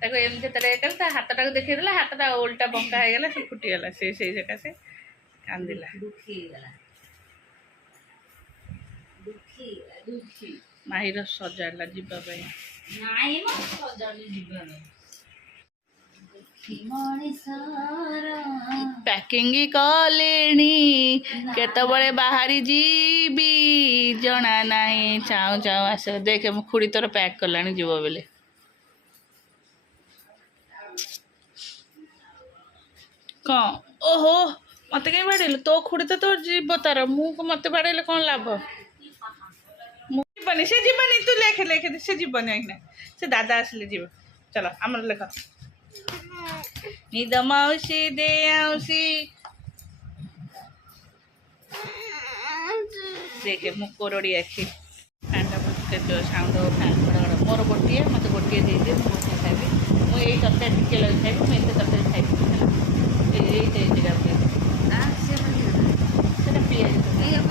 ତାକୁ ଏମିତି ଯେତେବେଳେ କଲେ ତା ହାତଟାକୁ ଦେଖେଇଦେଲା, ହାତଟା ଓଲଟା ବଙ୍କା ହେଇଗଲା, ସେ ଫୁଟିଗଲା। ସେଇ ସକାଶେ କାନ୍ଦିଲା। ମାହିର ସଜାଡ଼ିଲା ଯିବା ପାଇଁ। ପ୍ୟାକିଂ କଲେଣି, କେତେବେଳେ ବାହାରି ଯିବି ଜଣା ନାହିଁ। ଚାହୁଁ ଚାହୁଁ ଆସ। ଦେଖେ ମୁଁ ଖୁଡ଼ି ତୋର ପ୍ୟାକ୍ କଲାଣି ଯିବ ବେଲେ। କ'ଣ? ଓହୋ, ମତେ କାହିଁ ବାଡ଼େଇଲୁ? ତୋ ଖୁଡ଼ି ତ ତୋର ଯିବ ତାର, ମୁଁ ମତେ ବାଡ଼େଇଲେ କ'ଣ ଲାଭ? ମୁଁ ଯିବନି, ସେ ଯିବନି। ତୁ ଲେଖେ ଲେଖେ, ସେ ଯିବନି। ଆଜ୍ଞା ସେ ଦାଦା ଆସିଲେ ଯିବ। ଚାଲ ଆମର ଲେଖ। ନିଦ ମାଉସୀ ଦେ ଆଉସି। ଦେଖେ ମୁଁ କୋରଡ଼ି ଆଖି। ଫ୍ୟାନ୍ଟା କେତେ ସାଉଣ୍ଡ ହେବ, ଫ୍ୟାନ୍ ଘଡ଼ ମୋର ଗୋଟିଏ, ମୋତେ ଗୋଟିଏ ଦେଇଦିଏ, ମୁଁ ଗୋଟିଏ ଖାଇବି। ମୁଁ ଏଇ ତରକାରୀ ଟିକେ ଲଗେଇ ଖାଇବି, ମୁଁ ଏତେ ତରକାରୀ ଖାଇବି ହେଲା। ଏଇ ଜାଗା ସେଟା ପିଆଜ ଖାଇଦେବି।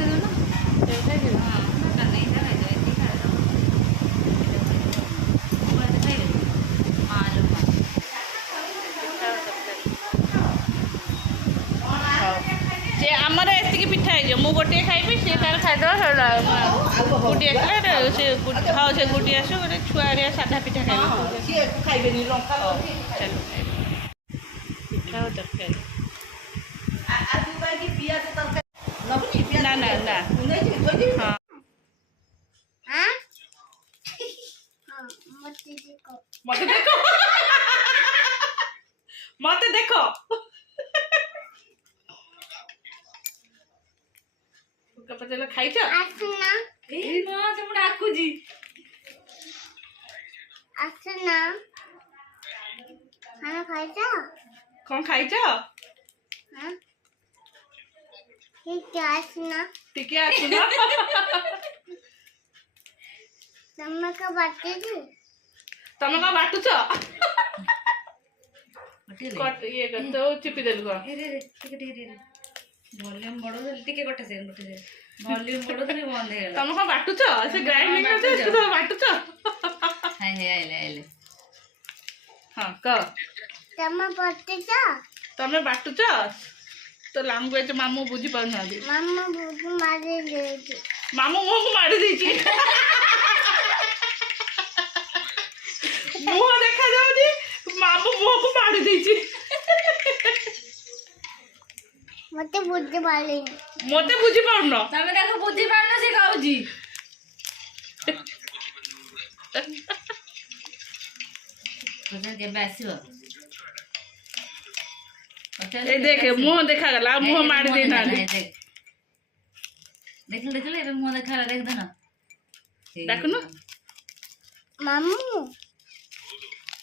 ଯେ ଆମର ଏତିକି ପିଠା ହେଇଯିବ, ମୁଁ ଗୋଟିଏ ଖାଇବି, ସିଏ ତାର ଖାଇଦେବ। ଗୋଟିଏ ଆସିଲେ ସେ ହଁ ସେ ଗୋଟିଏ ଆସିବ, ଗୋଟେ ଛୁଆ ହେରିକା ସାଧା ପିଠା ଖାଇବେନି। ଚାଲ ପିଠା ଆଉ ତରକାରୀ। ନା ନା ନା ହଁ ମତେ ଦେଖ, ମତେ ଦେଖ। ଖାଇଛ? ଡାକୁଛି କ'ଣ ଖାଇଛ? ଟିକେ ଆସୁନ। ତମେ କ'ଣ ବାଟୁଛ? ଇଏ ତ ଚିପିଦେଲୁ କ'ଣ? ଭଲ୍ୟୁମ୍ ବଢ଼ଉଥିଲି ଟିକେ, ଗୋଟେ ସେକେଣ୍ଡ। ଭଲ୍ୟୁମ୍ ବଢ଼ଉଥିଲି, ବନ୍ଦ ହେଇଗଲା। ତମେ କ'ଣ ବାଟୁଛ? ସେ ଗ୍ରାଇଣ୍ଡିଂ ବାଟୁଛ? ହଁ କହ। ତମେ ବାଟୁଛ? ତ ଲାଙ୍ଗୁଏଜ ମାମୁଁ ବୁଝିପାରୁନାହାନ୍ତି। ମାମୁଁ ମୁହଁକୁ ମାଡ଼ି ଦେଇଛି। ମୁହଁ ଦେଖାଯାଉଛି, ମାମୁଁ ମୁହଁକୁ ମାଡ଼ି ଦେଇଛି। ମତେ ବୁଝିପାରୁନ? ତମେ ତାକୁ ବୁଝିପାରୁନ, ସେ କହୁଛି। କେବେ ଆସିବ? এই দেখে মুহ দেখাগলা, মুহ মারি দেই না। ଦେଖିଲୁ ଦେଖିଲୁ, ଏବେ ମୁହଁ ଦେଖାଗଲା, ଦେଖ ନା। ଡାକୁନୁ ମାମୁଁ।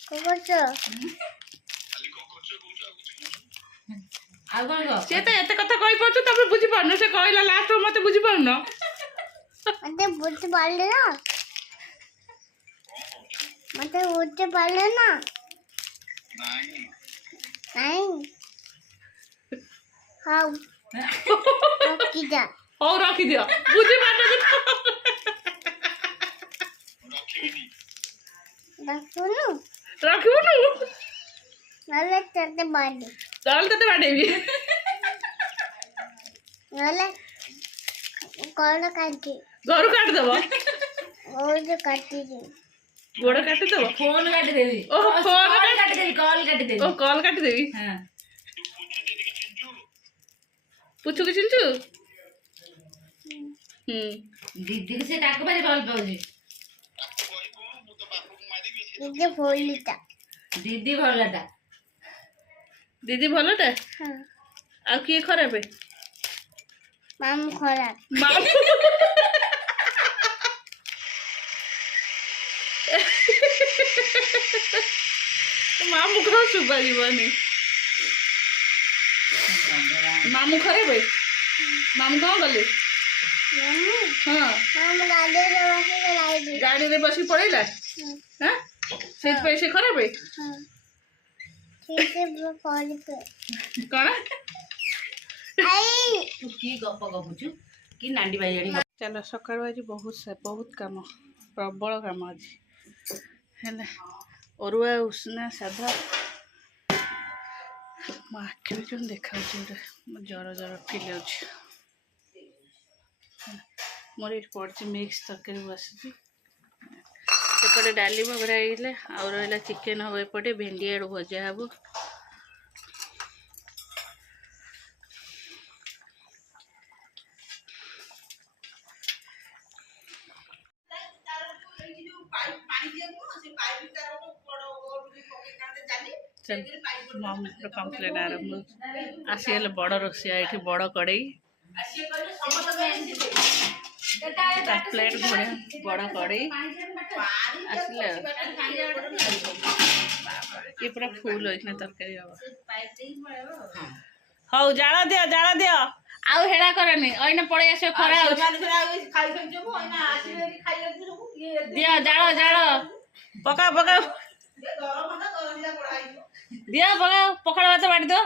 କ'ଣ କରୁଛ? ଆଉ କ'ଣ କହ? ସେ ତ ଏତେ କଥା କହିପାରୁଛୁ, ତମେ ବୁଝିପାରୁନ। ସେ କହିଲା ଲାଷ୍ଟ ମତେ ବୁଝିପାରୁନ। ମତେ ବୁଝିପାରିଲେ ନା? ନାଇଁ ହଉ ରଖିଦିଅ। ବୁଝିପାରୁନ? ରଖିବୁନୁ, ନହେଲେ ତତେ ବାଡ଼େଇବି। ଘରୁ କାଟିଦବ, ଗୋଡ଼ କାଟିଦବ, ଫୋନ କାଟିଦେବି। ଓହୋ ଫୋନ କାଟିଦେବି, କଲ୍ କାଟିଦେବି। ଓ କଲ୍ କାଟିଦେବି। ହଁ ପୁଚୁକୁ ଚିଞ୍ଚୁ। ଦିଦି ସେ ତାକୁ ଭାରି ଭଲ ପାଉଛି। ଦିଦି ଭଲଟା। ଦିଦି ଭଲଟା? ଆଉ କିଏ ଖରାପ? ମାମୁଁ ଖରାପ। ମାମୁଁ କ'ଣ ଶୁଭାଯିବନି? ମାମୁଁ ଖରାପ? ମାମୁଁ କ'ଣ କଲେ? ହଁ ଗାଡ଼ିରେ ବସିକି ପଳେଇଲା। ସେଇଥିପାଇଁ ସେ ଖରାପ? କ'ଣ କି ଗପ ଗପୁଛୁ? କି ନାଣ୍ଡି ବାଇଆଣି। ଚାଲ ସକାଳୁ ଆଜି ବହୁତ କାମ, ପ୍ରବଳ କାମ ଅଛି ହେଲା। ଅରୁଆ ଉଷୁନା ସାଧା ମୋ ଆଖି ବି କେମିତି ଦେଖାଉଛି ଗୋଟେ ମୋ ଜର ଜର ଫିଲ୍ ହେଉଛି। ମୋର ଏଠି ପଡ଼ିଛି ମିକ୍ସ ତରକାରୀ ବସିଛି ସେପଟେ ଡାଲି ବଘରା ହେଇଗଲେ ଆଉ ରହିଲା ଚିକେନ୍ ହେବ ଏପଟେ ଭେଣ୍ଡି ଆଳୁ ଭଜା ହେବ। କମ୍ପ୍ଲେନ୍ ଆରମ୍ଭ ଆସିଗଲେ ବଡ଼ ରୋଷେଇଆ ଏଠି ବଡ଼ କଡ଼େଇ ପ୍ଲେଟ୍ ଭଳିଆ ବଡ଼ କଡ଼େଇ ଆସିଲେ ଇଏ ପୁରା ଫୁଲ୍ ହୋଇକିନା ତରକାରୀ ହବ। ହଉ ଜାଳ ଦିଅ ଆଉ ହେଳା କରନି ଅଇନା ପଳେଇ ଆସିବ ଖରା ଦିଅ ଜାଳ ପକାଅ ଦିଅ ପଖାଳ ଭାତ ବାଡ଼ି ଦିଅ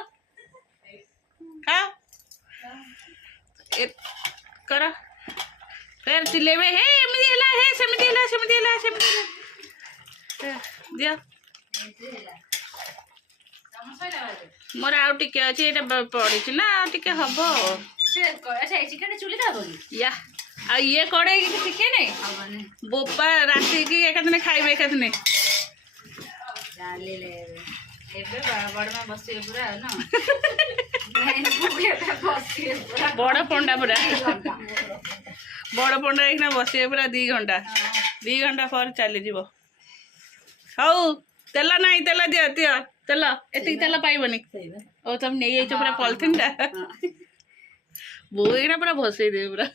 ଖାଅ କର ଫେର ଚିଲେଇବେ ହେ ଏମିତି ହେଲା ହେ ସେମିତି ହେଲା ଦିଅ ମୋର ଆଉ ଟିକେ ଅଛି ଏଇଟା ପଡ଼ିଛି ନା ଆଉ ଟିକେ ହବ ୟା ଆଉ ଇଏ କଡ଼େଇ କିଛି ଚିକେନ୍ ବୋପା ରାତିକି ଏକାଦିନେ ଖାଇବେ ଏକାଦିନେ ବଡ଼ ପଣ୍ଡା ପୁରା ହେଇକିନା ବସିବେ ପୁରା 2 ଘଣ୍ଟା ପରେ ଚାଲିଯିବ। ହଉ ତେଲ ନାହିଁ ତେଲ ଦିଅ ତେଲ ଏତିକି ତେଲ ପାଇବନି ଓ ତମେ ନେଇଯାଇଛ ପୁରା ପଲିଥିନଟା ବୋଉ ଏଇନା ପୁରା ବସେଇ ଦେବେ ପୁରା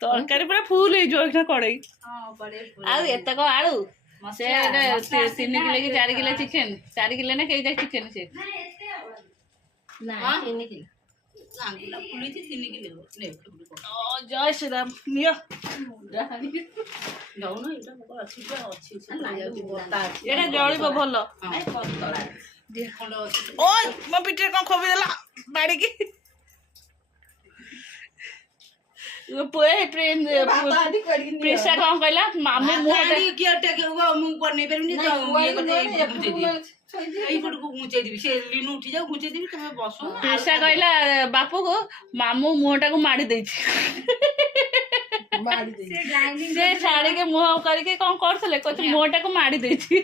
ତରକାରୀ ପୁରା ଫୁଲ୍ ହେଇଯିବ ଏଇନା କଡ଼େଇ ଆଉ ଏତକ ଆଳୁ ସେ 3 କିଲୋ କି 4 କିଲୋ ଚିକେନ୍ 4 କିଲୋ ନା କେଇ ଚିକେନ୍ ସେ 3 କିଲୋ ଜୟ ଶ୍ରୀରାମ ନିଅ ଏଇଟା ଜଳିବ ଭଲ ଓ ମୋ ପିଠିରେ କ'ଣ ଖୋବି ଦେଲା ବାଡ଼ିକି ପ୍ରିସା କ'ଣ କହିଲା ମାମୁଁ ପ୍ରିସା କହିଲା ବାପୁକୁ ମାମୁଁ ମୁହଁଟାକୁ ମାଡ଼ି ଦେଇଛି ସେ ଛାଡ଼ିକି ମୁହଁ କରିକି କ'ଣ କରୁଥିଲେ କହୁଛି ମୁହଁଟାକୁ ମାଡ଼ି ଦେଇଛି।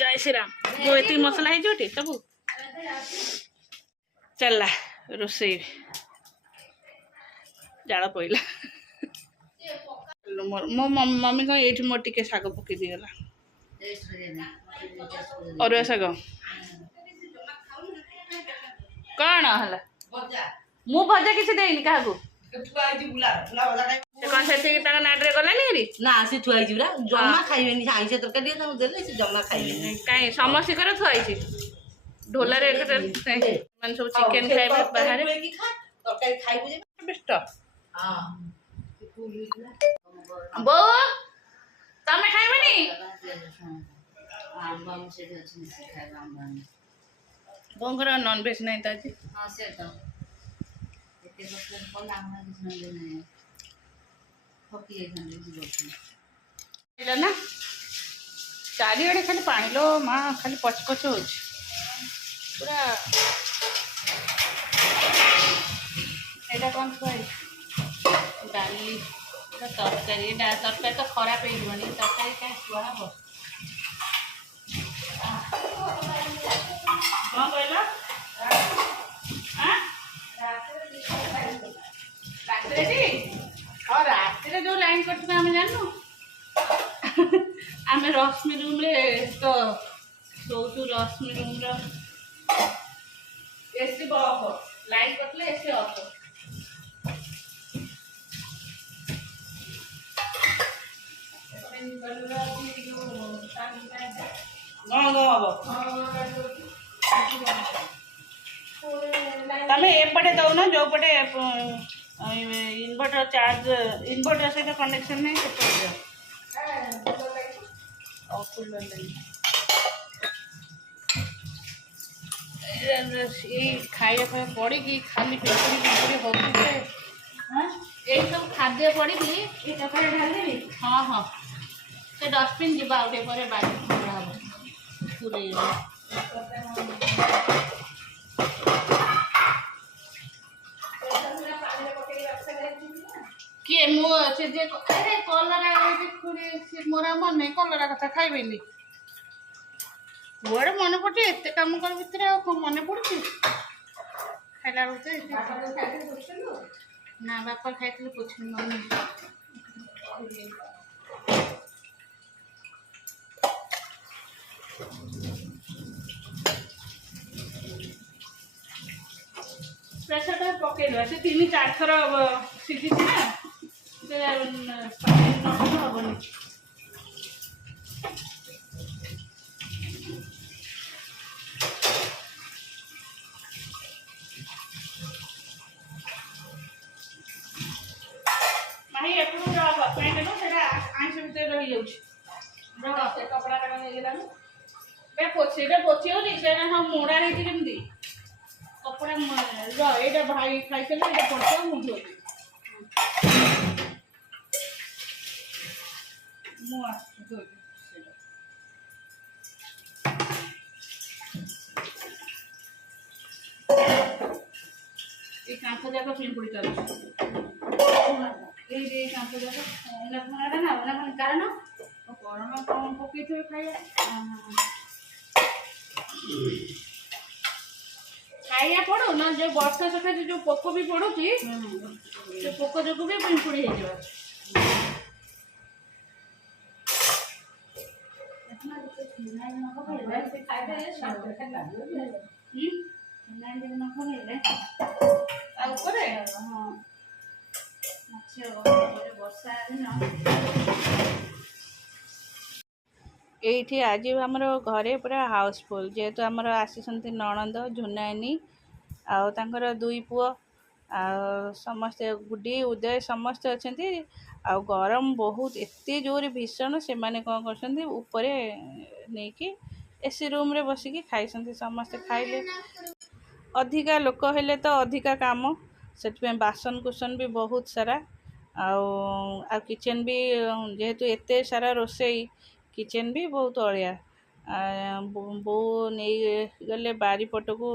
ଜୟ ଶ୍ରୀରାମ ଏତିକି ମସଲା ହେଇଯିବ ଟି ସବୁ ଚାଲିଲା ରୋଷେଇ ଜାଳ ପଇଲା ମୋ ମମି କ'ଣ ଏଇଠି ମୋର ଟିକେ ଶାଗ ପକେଇ ଦେଇଗଲା ଅରୁଆ ଶାଗ କ'ଣ ହେଲା ମୁଁ ଭଜା କିଛି ଦେଇନି କାହାକୁ କ'ଣ ସେଠିକି ତାଙ୍କ ନାଟରେ ଗଲାନି ହେରି ନା ସେ ଥୁଆ ହେଇଛି ପୁରା ଜମା ଖାଇବେନି ଆଇଁଷ ତରକାରୀ ତାଙ୍କୁ ଦେଲେ ସେ ଜମା ଖାଇବେନି କାହିଁ ସମସ୍ତଙ୍କର ଥୁଆ ହେଇଛି ଢୋଲାରେ ମାନେ ସବୁ ଚିକେନ୍ ଖାଇବେ ବାହାରେ ତରକାରୀ ଖାଇବୁ ଯେ ବେଷ୍ଟ ବୋଉ ତମେ ଖାଇବନି ବୋଉଙ୍କର ନନଭେଜ୍ ନାହିଁ ତ ଆଜି ନା ଚାରିଆଡ଼େ ଖାଲି ପାଣି लो ମା ଖାଲି ପଛ ହେଉଛି ପୁରା ଏଇଟା କ'ଣ ଡାଲି ତରକାରୀ ତ ଖରାପ ହେଇଯିବନି ତରକାରୀ କାହିଁ ଛୁଆ ହବ କ'ଣ କହିଲ ରାତିରେ ହଁ ରାତିରେ ଯେଉଁ ଲାଇନ୍ କରିଥିବେ ଆମେ ଜାଣିନୁ ଆମେ ରଶ୍ମି ରୁମ୍ରେ ତ ଶୋଉଛୁ ରଶ୍ମି ରୁମ୍ର ଏସି ଅଫ୍ ଲାଇଟ୍ କରିଥିଲେ ଏସି ଅଫ୍ ତମେ ଏପଟେ ଦଉନ ଯୋଉପଟେ इन्वर्टर चार्ज इन्वर्टर सहित कनेक्शन नहीं से खाया खाया पड़ी कि खाली पिंपुड़ी पिंपुड़ी होती है ये सब खाद्य पड़ी ढाली हाँ हाँ ସେ ଡଷ୍ଟବିନ୍ ଯିବା ଆଉ ଟିକେ ପରେ ବାଡ଼ି ଖୋଲା ହେବ ପୁରେଇ କିଏ ମୁଁ ସେ ଯେ ଆରେ କଲରା ସେ ମୋର ମନେ ନାହିଁ କଲରା କଥା ଖାଇବେନି କୁଆଡ଼େ ମନେ ପଡ଼ୁଛି ଏତେ କାମ କର ଭିତରେ ଆଉ କ'ଣ ମନେ ପଡ଼ୁଛି ଖାଇଲା ବେଳକୁ ନା ବାପା ଖାଇଥିଲେ ପୋଛିନି ମନେ ପ୍ରେସରଟା ପକେଇଦେବା ସେ 3-4 ଥର ସିଝିଛି ନା ସେ ହବନି ମାହି ଏପଟକୁ ରହ ପ୍ୟାଣ୍ଟ ସେଇଟା ଆଇଁଷ ଭିତରେ ରହିଯାଉଛି ରହ ସେ କପଡ଼ାଟା ହେଇଗଲାଣି ସେଇଟା ପୋଛି ହେଉଛି ସେଇଟା ହଁ ମୋଡ଼ା ହେଇଛି କେମିତି କପଡ଼ା ଏଇଟା ଭାଇ ଖାଇଥିଲେ ଏଇଟା ପଡ଼ିଥିବ ମୁଁ ଧୋଇବି ମୁଁ ଆସୁଛି ଧୋଇବି এই কাঁচা জায়গা পিঁপুড়ি চালছে এই কাঁচা জায়গা এলাকাটা না ওখানে কারণ করোনা কম পকেইଥିବେ ଖାଇବା ଖାଇବା ପଡ଼ୁ ନା ଯେଉଁ ବର୍ଷା ସକାଶେ ଯେଉଁ ପୋକ ବି ପଡ଼ୁଛି ସେ ପୋକ ଯୋଗୁଁ ବି ପିମ୍ପୁଡ଼ି ହେଇଯିବ ଆଉ ଉପରେ ହଁ ବର୍ଷା ଦିନ ଏଇଠି ଆଜି ଆମର ଘରେ ପୁରା ହାଉସଫୁଲ୍ ଯେହେତୁ ଆମର ଆସିଛନ୍ତି ନଣନ୍ଦ ଝୁନାଇନି ଆଉ ତାଙ୍କର 2 ପୁଅ ଆଉ ସମସ୍ତେ ଗୁଡ଼ି ଉଦୟ ସମସ୍ତେ ଅଛନ୍ତି ଆଉ ଗରମ ବହୁତ ଏତେ ଜୋରେ ଭୀଷଣ ସେମାନେ କ'ଣ କରୁଛନ୍ତି ଉପରେ ନେଇକି ଏସି ରୁମ୍ରେ ବସିକି ଖାଇଛନ୍ତି ସମସ୍ତେ ଖାଇଲେ ଅଧିକା ଲୋକ ହେଲେ ତ ଅଧିକା କାମ ସେଥିପାଇଁ ବାସନ କୁସନ ବି ବହୁତ ସାରା ଆଉ କିଚେନ୍ ବି ଯେହେତୁ ଏତେ ସାରା ରୋଷେଇ କିଚେନ୍ ବି ବହୁତ ଅଳିଆ ବୋଉ ନେଇଗଲେ ବାରିପଟକୁ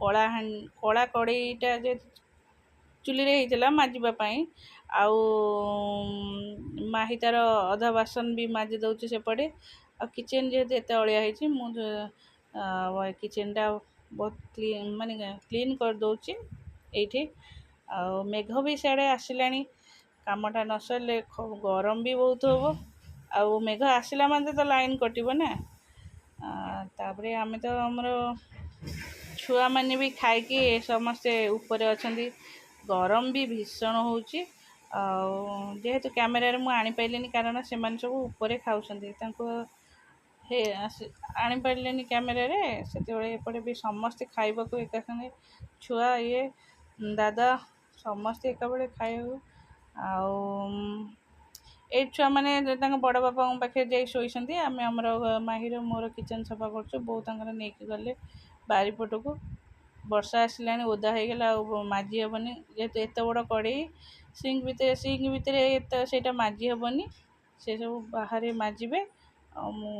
କଳା କଡ଼େଇଟା ଯେ ଚୁଲିରେ ହେଇଥିଲା ମାଜିବା ପାଇଁ ଆଉ ମାହି ତାର ଅଧା ବାସନ ବି ମାଜି ଦେଉଛି ସେପଟେ ଆଉ କିଚେନ୍ ଯେହେତୁ ଏତେ ଅଳିଆ ହେଇଛି ମୁଁ କିଚେନ୍ଟା ବହୁତ କ୍ଲିନ୍ କରିଦେଉଛି ଏଇଠି ଆଉ ମେଘ ବି ସିଆଡ଼େ ଆସିଲାଣି କାମଟା ନ ସରିଲେ ଗରମ ବି ବହୁତ ହେବ ଆଉ ମେଘ ଆସିଲା ମାନେ ତ ଲାଇନ୍ କଟିବ ନା ତାପରେ ଆମେ ତ ଆମର ଛୁଆମାନେ ବି ଖାଇକି ସମସ୍ତେ ଉପରେ ଅଛନ୍ତି ଗରମ ବି ଭୀଷଣ ହେଉଛି ଆଉ ଯେହେତୁ କ୍ୟାମେରାରେ ମୁଁ ଆଣିପାରିଲିନି କାରଣ ସେମାନେ ସବୁ ଉପରେ ଖାଉଛନ୍ତି ତାଙ୍କୁ ଆଣିପାରିଲେନି କ୍ୟାମେରାରେ ସେତେବେଳେ ଏପଟେ ବି ସମସ୍ତେ ଖାଇବାକୁ ଏକା ସାଙ୍ଗେ ଛୁଆ ଦାଦା ସମସ୍ତେ ଏକାବେଳେ ଖାଇବାକୁ ଆଉ ଏଇ ଛୁଆମାନେ ତାଙ୍କ ବଡ଼ ବାପାଙ୍କ ପାଖରେ ଯାଇ ଶୋଇଛନ୍ତି ଆମେ ଆମର ମାହିର ମୋର କିଚେନ୍ ସଫା କରୁଛୁ ବୋଉ ତାଙ୍କର ନେଇକି ଗଲେ ବାରିପଟକୁ ବର୍ଷା ଆସିଲାଣି ଓଦା ହେଇଗଲା ଆଉ ମାଜି ହେବନି ଯେହେତୁ ଏତେ ବଡ଼ କଡ଼େଇ ସିଙ୍କ ଭିତରେ ସେଇଟା ମାଜି ହେବନି ସେସବୁ ବାହାରେ ମାଜିବେ ଆଉ ମୁଁ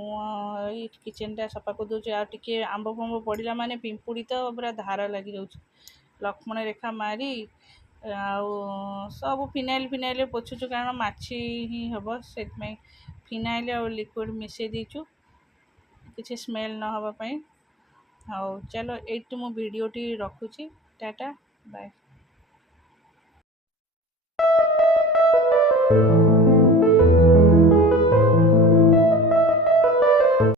ଏଇ କିଚେନ୍ଟା ସଫା କରିଦେଉଛି ଆଉ ଟିକେ ଆମ୍ବ ଫାମ୍ବ ପଡ଼ିଲା ମାନେ ପିମ୍ପୁଡ଼ି ତ ପୁରା ଧାର ଲାଗିଯାଉଛି ଲକ୍ଷ୍ମଣ ରେଖା ମାରି ଆଉ ସବୁ ଫିନାଇଲ୍ ପୋଛୁଛୁ କାରଣ ମାଛି ହିଁ ହେବ ସେଥିପାଇଁ ଫିନାଇଲ୍ ଆଉ ଲିକ୍ୱିଡ଼ ମିଶାଇ ଦେଇଛୁ କିଛି ସ୍ମେଲ୍ ନ ହେବା ପାଇଁ ହଉ ଚାଲ ଏଇଠି ମୁଁ ଭିଡ଼ିଓଟି ରଖୁଛି ଟାଟା ବାଏ।